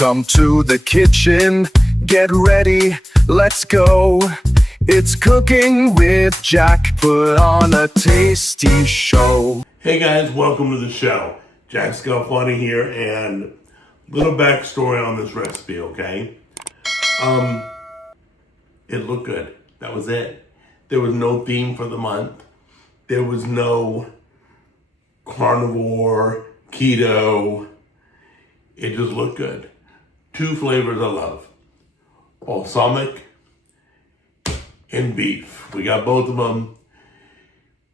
Welcome to the kitchen. Get ready, let's go. It's cooking with Jack. Put on a tasty show. Hey guys, welcome to the show. Jack Scalfani here, and little backstory on this recipe, okay? It looked good. That was it. There was no theme for the month. There was no carnivore, keto. It just looked good. Two flavors I love. Balsamic and beef. We got both of them.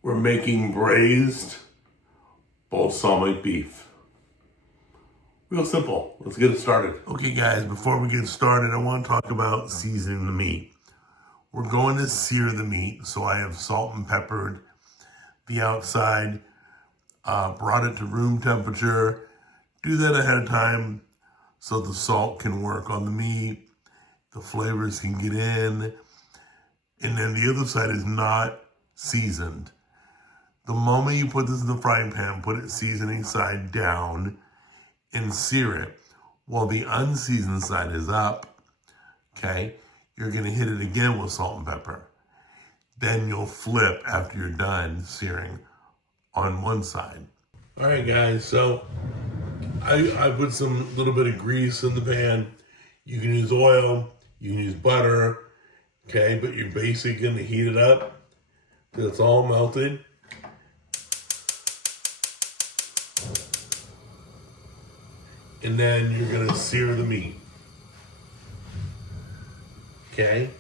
We're making braised balsamic beef. Real simple. Let's get it started. Okay guys, before we get started, I want to talk about seasoning the meat. We're going to sear the meat, so I have salt and peppered the outside, brought it to room temperature. Do that ahead of time so the salt can work on the meat, the flavors can get in, and then the other side is not seasoned. The moment you put this in the frying pan, put it seasoning side down and sear it while the unseasoned side is up, okay? You're gonna hit it again with salt and pepper. Then you'll flip after you're done searing on one side. All right guys, so I put some little bit of grease in the pan. You can use oil, you can use butter, okay? But you're basically gonna heat it up till it's all melted. And then you're gonna sear the meat. Okay?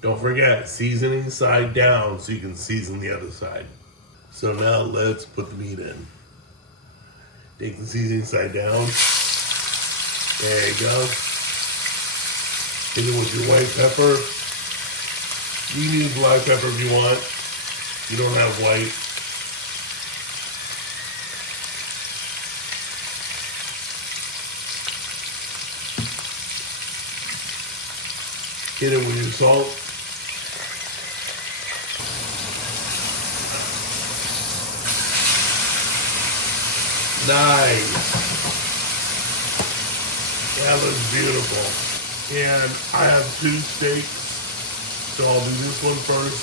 Don't forget, seasoning side down so you can season the other side. So now let's put the meat in. Take the seasoning side down. There you go. Hit it with your white pepper. You can use black pepper if you want. You don't have white. Hit it with your salt. Nice. That looks beautiful. And I have two steaks, so I'll do this one first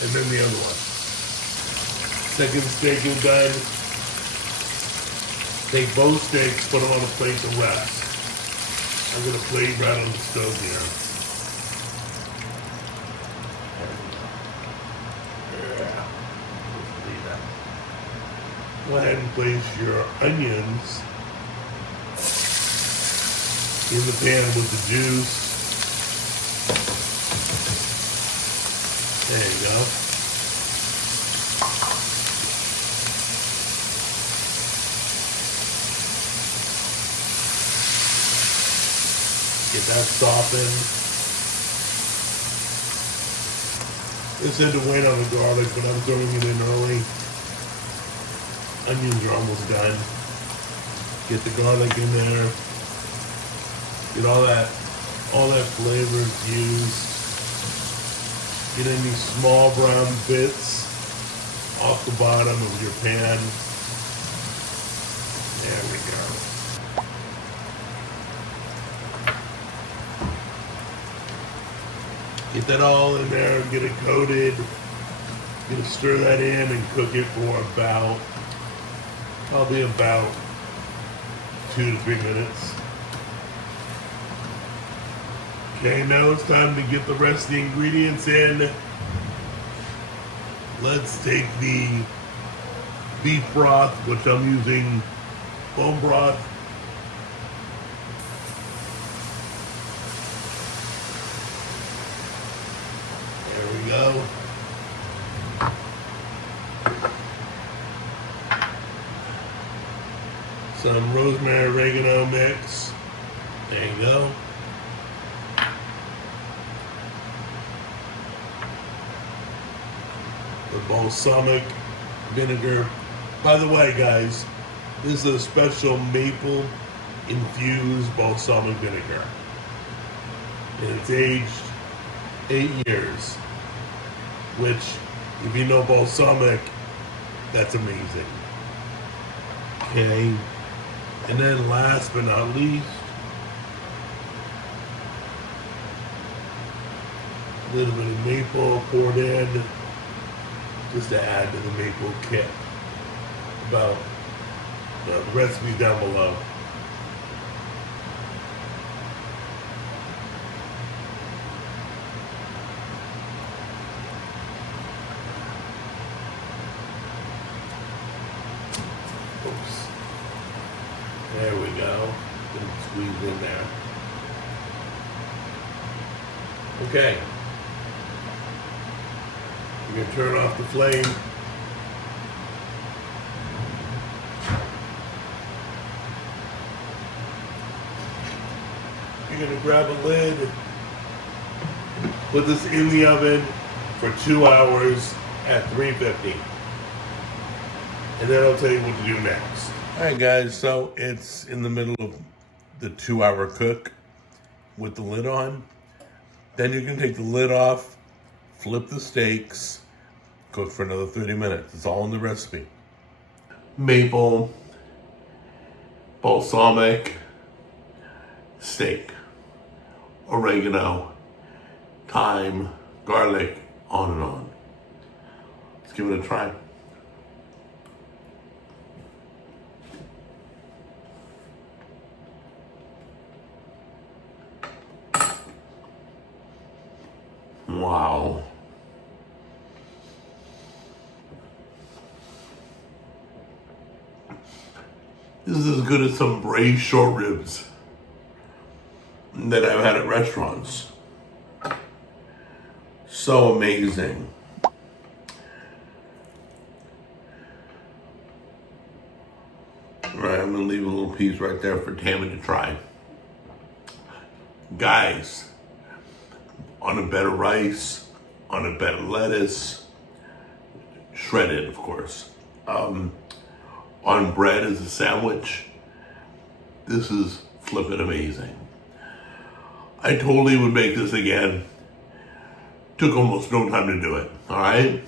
and then the other one. Second steak is done. Take both steaks, put them on a plate to rest. I'm gonna plate right on the stove here. Go ahead and place your onions in the pan with the juice. There you go. Get that softened. They said to wait on the garlic, but I'm throwing it in early. Onions are almost done. Get the garlic in there. Get all that flavor infused. Get any small brown bits off the bottom of your pan. There we go. Get that all in there, get it coated. Gonna stir that in and cook it for probably about 2 to 3 minutes. Okay, now it's time to get the rest of the ingredients in. Let's take the beef broth, which I'm using bone broth. There we go. Some rosemary oregano mix. There you go. The balsamic vinegar. By the way, guys, this is a special maple infused balsamic vinegar. And it's aged 8 years, which, if you know balsamic, that's amazing. Okay, And then last but not least, a little bit of maple poured in, just to add to the maple kick. The recipe's down below. Oops. There we go. Didn't squeeze in there. Okay. You're gonna turn off the flame. You're gonna grab a lid, put this in the oven for 2 hours at 350. And then I'll tell you what to do next. All right, guys, so it's in the middle of the 2-hour cook with the lid on. Then you can take the lid off, flip the steaks, cook for another 30 minutes. It's all in the recipe. Maple, balsamic, steak, oregano, thyme, garlic, on and on. Let's give it a try. Wow. This is as good as some braised short ribs that I've had at restaurants. So amazing. All right, I'm gonna leave a little piece right there for Tammy to try. Guys, on a bed of rice, on a bed of lettuce, shredded, of course, on bread as a sandwich. This is flippin' amazing. I totally would make this again. Took almost no time to do it, all right?